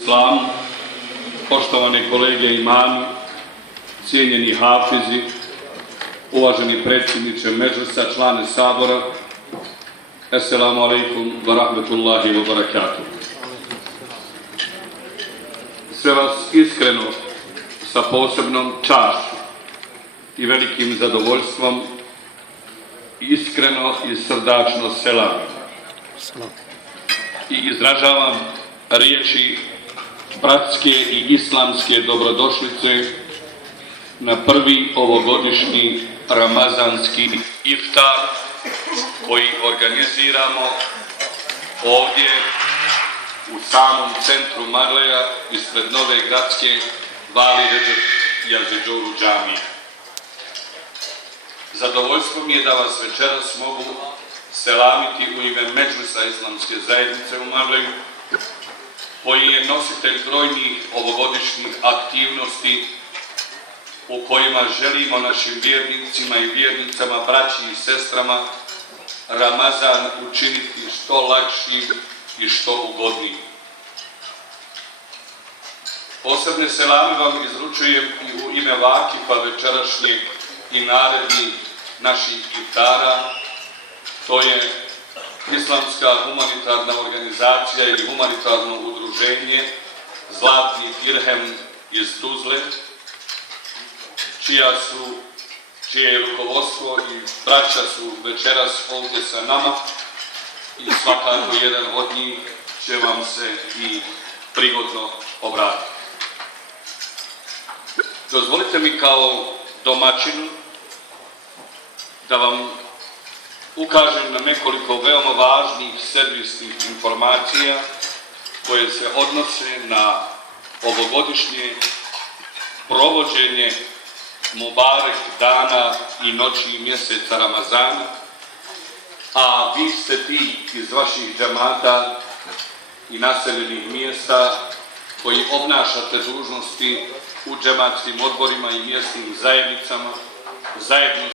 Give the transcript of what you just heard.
Islam, poštovane kolege imami, cijenjeni hafizi, uvaženi predsjedniče Medžlisa, člane Sabora, assalamu alaikum wa rahmetullahi wa barakatuh. Sve vas iskreno, sa posebnom čašću i velikim zadovoljstvom, iskreno i srdačno selamim i izražavam riječi bratske i islamske dobrodošlice na prvi ovogodišnji ramazanski iftar koji organiziramo ovdje u samom centru Magleja ispred Nove gradske Vali Redžep Jazidžoru džamije. Zadovoljstvo mi je da vas večeras mogu selamiti u ime Medžlisa Islamske zajednice u Magleju, koji je nositelj brojnih ovogodišnjih aktivnosti u kojima želimo našim vjernicima i vjernicama, braći i sestrama, Ramazan učiniti što lakšim i što ugodnijim. Posebne selame vam izručujem i u ime vakifa večerašnjeg i narednih naših iftara. To je Islamska humanitarna organizacija ili humanitarno udruženje Zlatni dirhem iz Tuzle, čije rukovodstvo i braća su večeras ovdje sa nama i svakako jedan od njih će vam se i prigodno obratiti. Dozvolite mi kao domaćinu da vam ukažem na nekoliko veoma važnih servisnih informacija koje se odnose na ovogodišnje provođenje Mubarek dana i noći mjeseca Ramazana, a vi ste ti iz vaših džamata i naseljenih mjesta koji obnašate dužnosti u džematskim odborima i mjesnim zajednicama zajedno